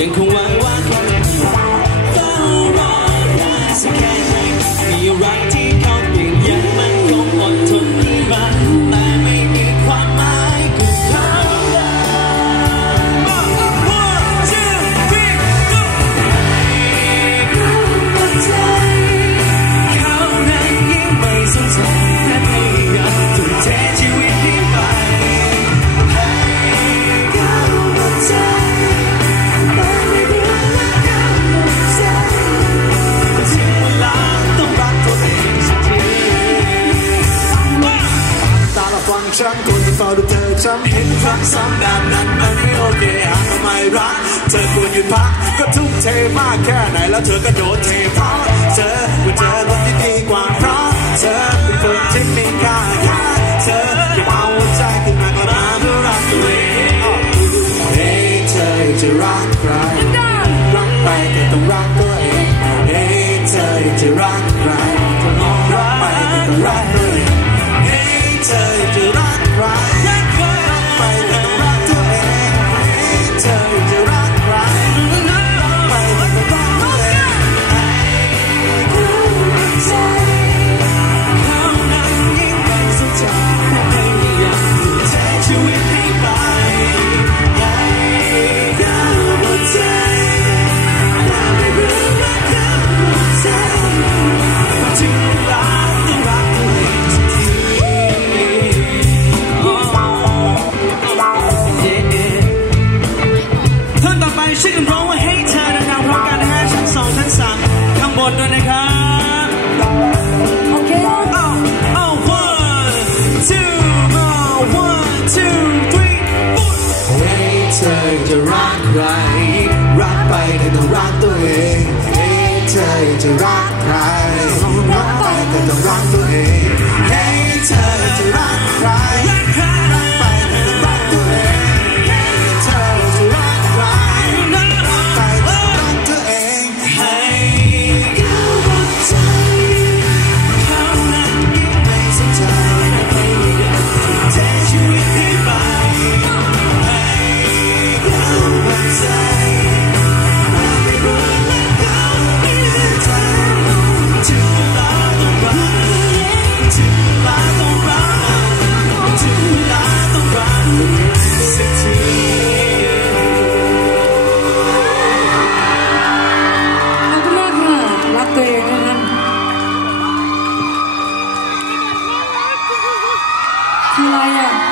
Yeah, cool. ฉันเฝ้าดูเธอช้ำเห็นครั้งซ้ำแบบนั้นมันไม่โอเคหากทำไมรัก เธอควรหยุดพัก ก็ทุ่มเทมากแค่ไหนแล้วเธอก็โดนเทเพราะเธอคว่าเจอคนที่ดีกว่าเพราะเธอเป็นคนที่มีค่าแค่เธออย่าเอาหัวใจขึ้นมาก็มาเพื่อรักตัวเองเฮ้เธอจะรักใครรักไปก็ต้องรักตัวเองเฮ้เธอจะรักใครรักไปก็ต้องรักตัวเอง take the rock right, rock bike and the rock the way. Hey, rock right, rock bike and the rock the way. 아멘.